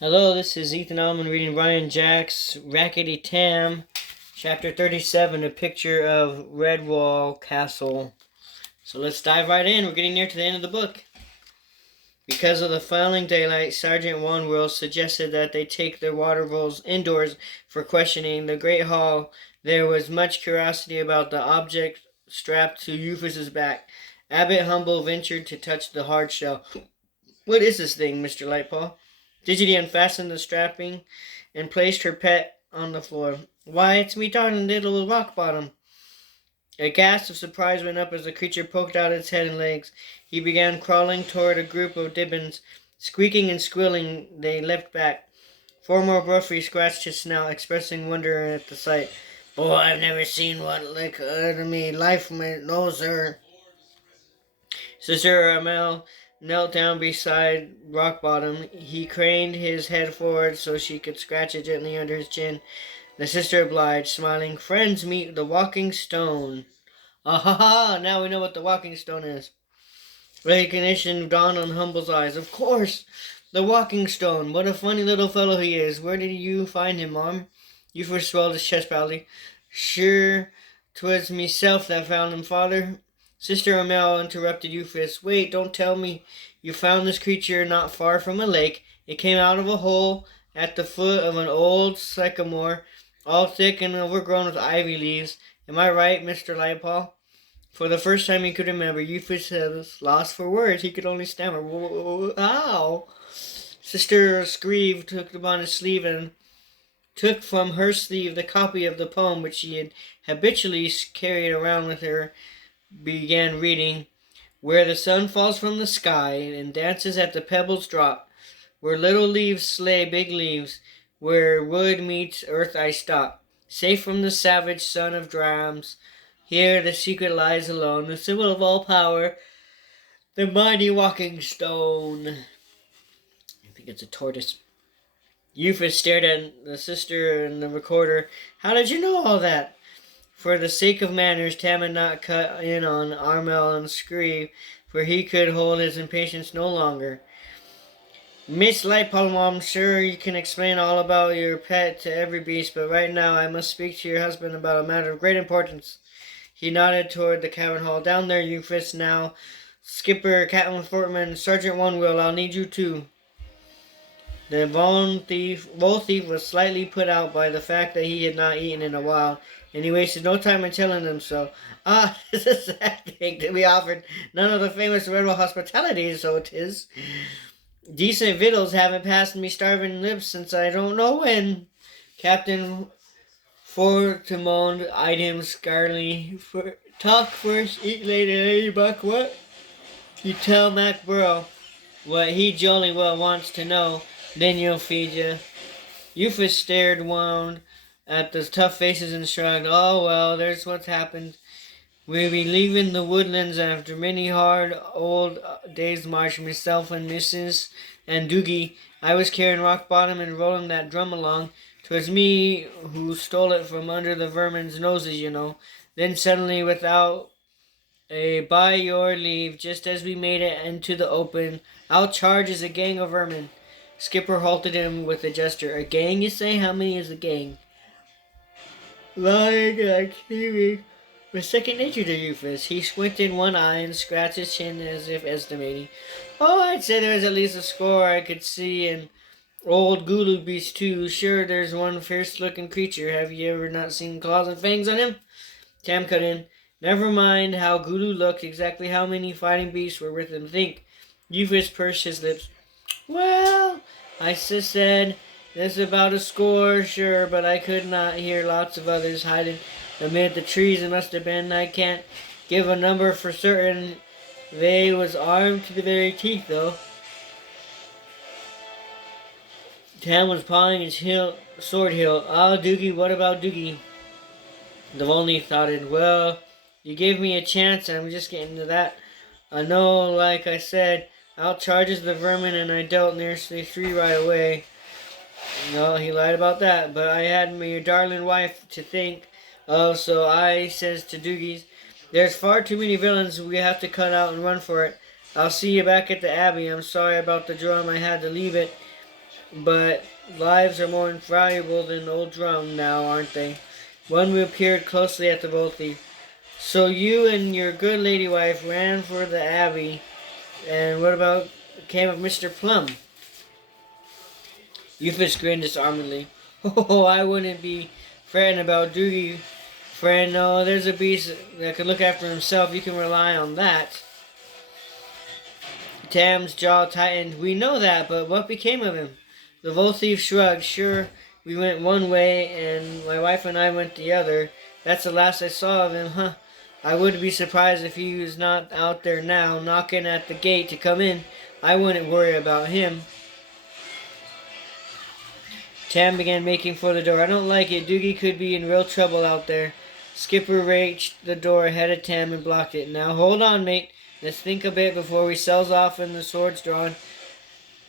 Hello, this is Ethan Allman reading Ryan Jack's Rackety Tam, Chapter 37, A Picture of Redwall Castle. So let's dive right in. We're getting near to the end of the book. Because of the failing daylight, Sergeant Wanwell suggested that they take their water voles indoors for questioning. In the great hall, there was much curiosity about the object strapped to Rufus's back. Abbot Humble ventured to touch the hard shell. "What is this thing, Mr. Lightpaw?" Digity unfastened the strapping and placed her pet on the floor. "Why, it's me darling little rock bottom." A gasp of surprise went up as the creature poked out its head and legs. He began crawling toward a group of dibbons. Squeaking and squealing, they leapt back. Fomor Bruffy scratched his snout, expressing wonder at the sight. "Boy, I've never seen what like me life no, sir." Sister Amel knelt down beside Rock Bottom. He craned his head forward so she could scratch it gently under his chin. The sister obliged, smiling. "Friends, meet the walking stone." "Ah ha ha! Now we know what the walking stone is." Recognition dawned on Humble's eyes. "Of course! The walking stone. What a funny little fellow he is. Where did you find him, Mom?" Euphor swelled his chest proudly. "Sure, 'twas meself that found him, Father." Sister Amel interrupted Euphis. "Wait, don't tell me you found this creature not far from a lake. It came out of a hole at the foot of an old sycamore, all thick and overgrown with ivy leaves. Am I right, Mr. Lightpaw?" For the first time he could remember, Euphis was lost for words. He could only stammer, "How?" Sister Screeve took upon his sleeve and took from her sleeve the copy of the poem which she had habitually carried around with her, began reading. "Where the sun falls from the sky and dances at the pebbles drop, where little leaves slay big leaves, where wood meets earth I stop, safe from the savage son of drams. Here the secret lies alone, the symbol of all power, the mighty walking stone." I think it's a tortoise. Euphis stared at the sister and the recorder. "How did you know all that?" For the sake of manners, Tam had not cut in on Amel and Screeve, for he could hold his impatience no longer. "Miss Lightpaw, I'm sure you can explain all about your pet to every beast, but right now I must speak to your husband about a matter of great importance." He nodded toward the cavern hall. "Down there, Euphis, now. Skipper, Captain Fortman, Sergeant Wanwell, I'll need you too." The vole thief was slightly put out by the fact that he had not eaten in a while, and he wasted no time in telling them so. "Ah, this is a sad thing to be offered none of the famous Redwall hospitality, so 'tis. Decent victuals haven't passed me starving lips since I don't know when." Captain Fortimond eyed him scarily. "Talk first, eat later, eh, Buck? What? You tell Mac Burrow what he jolly well wants to know, then you'll feed you." Euphis stared wound at the tough faces and shrugged. "Oh, well, there's what's happened. We be leaving the woodlands after many hard old days' march, myself and Mrs. and Doogie. I was carrying Rock Bottom and rolling that drum along. 'Twas me who stole it from under the vermin's noses, you know. Then suddenly, without a by your leave, just as we made it into the open, out charges a gang of vermin." Skipper halted him with a gesture. "A gang, you say? How many is a gang?" Lying and scheming was second nature to Euphis. He squinted one eye and scratched his chin as if estimating. "Oh, I'd say there's at least a score I could see, and old Gulu beast too. Sure, there's one fierce-looking creature. Have you ever not seen claws and fangs on him?" Tam cut in. "Never mind how Gulu looked, exactly how many fighting beasts were with him. Think." Euphis pursed his lips. "Well, I said there's about a score, sure, but I could not hear lots of others hiding amid the trees. It must have been. I can't give a number for certain. They was armed to the very teeth, though." Tam was pawing his sword hilt. "Ah, Doogie, what about Doogie?" The Volney thoughted. "Well, you gave me a chance, and I'm just getting to that. I know, like I said, out charges the vermin, and I dealt nearly 3 right away." "No, he lied about that, but I had my darling wife to think of, so I says to Doogies, 'There's far too many villains. We have to cut out and run for it. I'll see you back at the Abbey. I'm sorry about the drum. I had to leave it but lives are more valuable than old drum now, aren't they? One peered closely at the Volthief. So you and your good lady wife ran for the Abbey, and what about came of Mr. Plum? Euphis grinned disarmedly. Oh, I wouldn't be fretting about Doogie, friend. No, there's a beast that can look after himself. You can rely on that. Tam's jaw tightened. We know that, but what became of him? The Volthief shrugged. Sure, we went one way, and my wife and I went the other. That's the last I saw of him, huh? I wouldn't be surprised if he was not out there now, knocking at the gate to come in. I wouldn't worry about him. Tam began making for the door. I don't like it. Doogie could be in real trouble out there. Skipper reached the door ahead of Tam and blocked it. Now hold on, mate. Let's think a bit before we sells off and the sword's drawn.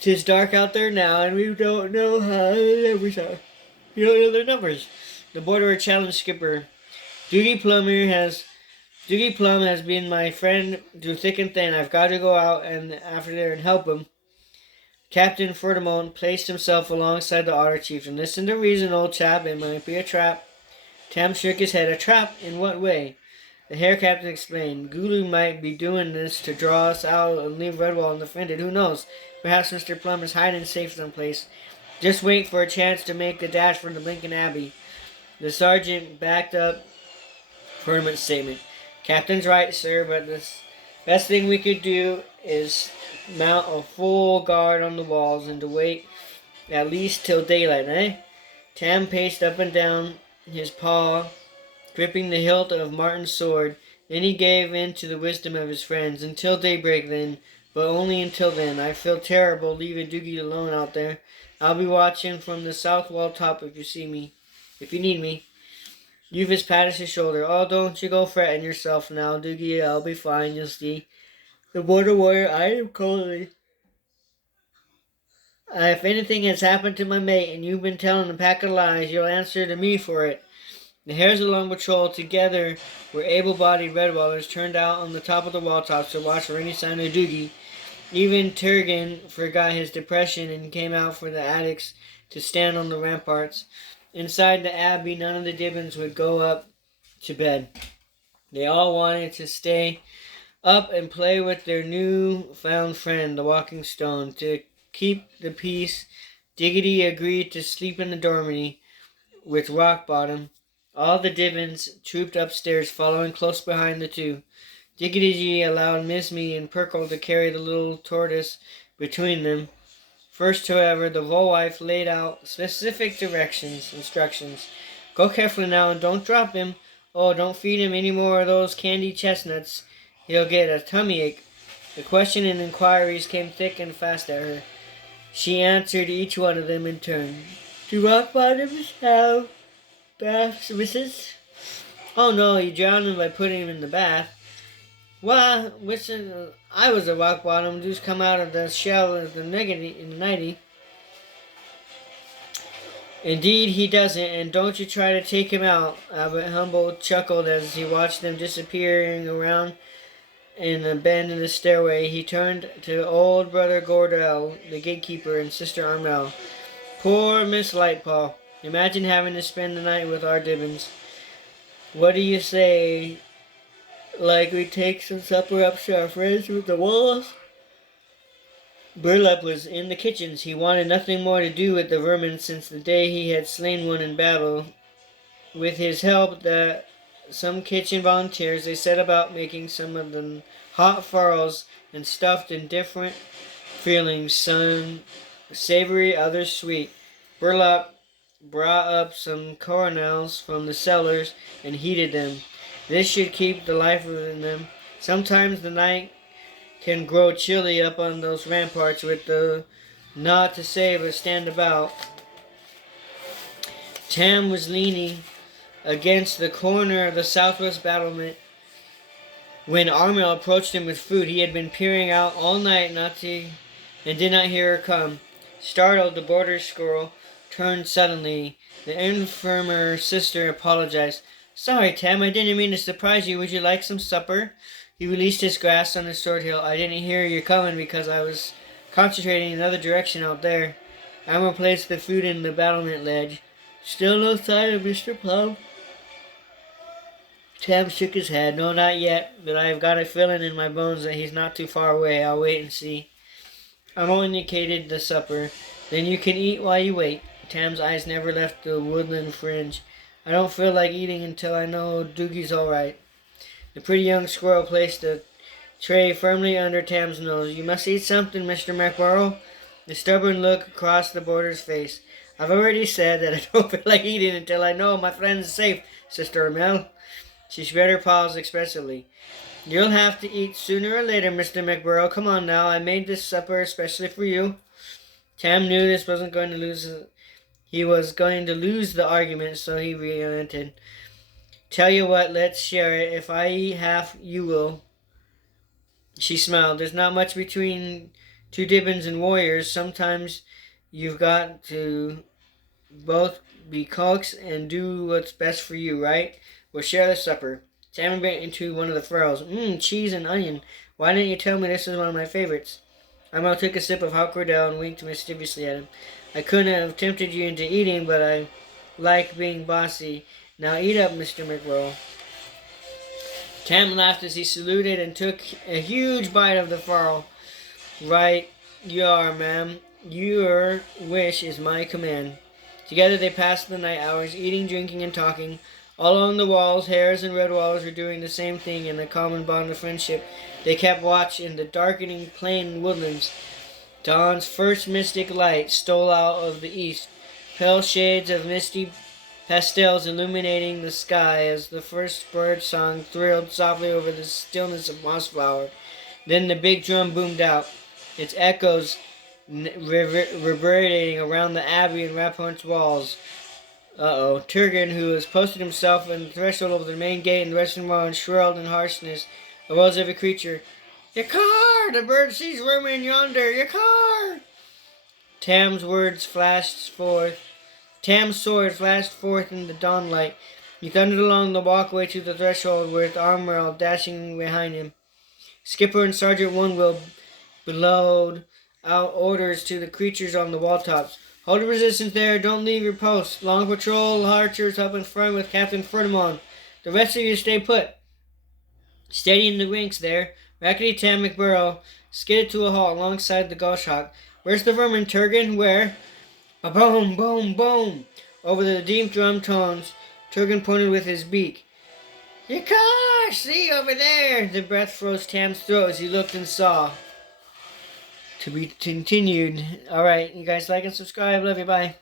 'Tis dark out there now, and we don't know how the numbers are. You don't know their numbers. The borderer challenged Skipper. Doogie Plum has been my friend through thick and thin. I've got to go out and after there and help him. Captain Ferdinand placed himself alongside the Otter Chieftain. Listen to reason, old chap. It might be a trap. Tam shook his head. A trap? In what way? The Hare Captain explained. Gulu might be doing this to draw us out and leave Redwall undefended. Who knows? Perhaps Mr. Plum is hiding safe someplace. Just wait for a chance to make the dash for the Lincoln Abbey. The sergeant backed up Ferdinand's statement. Captain's right, sir, but the best thing we could do is mount a full guard on the walls and to wait at least till daylight, eh? Tam paced up and down, his paw gripping the hilt of Martin's sword. Then he gave in to the wisdom of his friends. Until daybreak, then, but only until then. I feel terrible leaving Doogie alone out there. I'll be watching from the south wall top if you need me. Euphis patted his shoulder. Oh, don't you go fretting yourself now, Doogie. I'll be fine, you'll see. The border warrior eyed him coldly. If anything has happened to my mate and you've been telling a pack of lies, you'll answer to me for it. The Hares along patrol together were able-bodied Redwallers turned out on the top of the wall tops to watch for any sign of Doogie. Even Turgan forgot his depression and came out for the attics to stand on the ramparts. Inside the Abbey, none of the Dibbons would go up to bed. They all wanted to stay up and play with their new-found friend, the Walking Stone. To keep the peace, Diggity agreed to sleep in the dormitory with Rockbottom. All the Dibbons trooped upstairs, following close behind the two. Diggity allowed Mismy and Perkle to carry the little tortoise between them. First, however, the Volwife laid out specific instructions. Go carefully now and don't drop him. Oh, don't feed him any more of those candy chestnuts. He'll get a tummy ache. The questions and inquiries came thick and fast at her. She answered each one of them in turn. Do Rockbottoms have baths, missus? Oh no, you drowned him by putting him in the bath. Why, I was a Rockbottom just come out of the shell of the nighty. Indeed he doesn't, and don't you try to take him out. Abbot Humboldt chuckled as he watched them disappearing around in a bend in the stairway. He turned to old brother Gordell, the gatekeeper, and sister Armel. Poor Miss Lightpaw. Imagine having to spend the night with our Dibbons. What do you say? Like we take some supper up to our friends with the walls? Burlap was in the kitchens. He wanted nothing more to do with the vermin since the day he had slain one in battle. With his help, some kitchen volunteers, they set about making some of the hot farls and stuffed in different fillings, some savory, others sweet. Burlap brought up some coronels from the cellars and heated them. This should keep the life within them. Sometimes the night can grow chilly up on those ramparts with the naught to say but stand about. Tam was leaning against the corner of the southwest battlement when Armel approached him with food. He had been peering out all night and did not hear her come. Startled, the border squirrel turned suddenly. The infirmer sister apologized. Sorry, Tam, I didn't mean to surprise you. Would you like some supper? He released his grasp on the sword hilt. I didn't hear you coming because I was concentrating in another direction out there. Alma placed the food in the battlement ledge. Still no sign of Mr. Plum. Tam shook his head. No, not yet, but I've got a feeling in my bones that he's not too far away. I'll wait and see. Alma indicated the supper. Then you can eat while you wait. Tam's eyes never left the woodland fringe. I don't feel like eating until I know Doogie's all right. The pretty young squirrel placed the tray firmly under Tam's nose. You must eat something, Mr. McBurrow. The stubborn look across the boarder's face. I've already said that I don't feel like eating until I know my friend's safe, Sister Amel. She spread her paws expressively. You'll have to eat sooner or later, Mr. McBurrow. Come on now, I made this supper especially for you. Tam knew this wasn't going to lose. He was going to lose the argument, so he relented. Tell you what, let's share it. If I eat half, you will. She smiled. There's not much between two Dibbins and warriors. Sometimes you've got to both be cooks and do what's best for you, right? We'll share the supper. Tam bit into one of the furrows. Cheese and onion. Why didn't you tell me this was one of my favorites? Emma took a sip of hot Cordell and winked mischievously at him. I couldn't have tempted you into eating, but I like being bossy. Now eat up, Mr. McRoll. Tam laughed as he saluted and took a huge bite of the furrow. Right you are, ma'am. Your wish is my command. Together they passed the night hours, eating, drinking, and talking. All along the walls, hares and redwalls were doing the same thing in a common bond of friendship. They kept watch in the darkening plain woodlands. Dawn's first mystic light stole out of the east, pale shades of misty pastels illuminating the sky as the first bird song thrilled softly over the stillness of Mossflower. Then the big drum boomed out, its echoes reverberating around the abbey and ramparts walls. Turgan, who has posted himself on the threshold of the main gate in the western wall, and shrilled in harshness, arose every creature. Yakar! The bird sees vermin yonder! Yakar! Tam's sword flashed forth in the dawnlight. He thundered along the walkway to the threshold with Armrel dashing behind him. Skipper and Sergeant Onewill bellowed out orders to the creatures on the wall tops. Hold the resistance there. Don't leave your post. Long patrol archers up in front with Captain Ferdinand. The rest of you stay put. Steady in the ranks there. Rackety Tam McBurrow skidded to a halt alongside the Goshawk. Where's the vermin, Turgan? Where? Ba-boom, boom, boom. Over the deep drum tones, Turgan pointed with his beak. Yakar! See over there! The breath froze Tam's throat as he looked and saw. To be continued. Alright, you guys like and subscribe. Love you. Bye.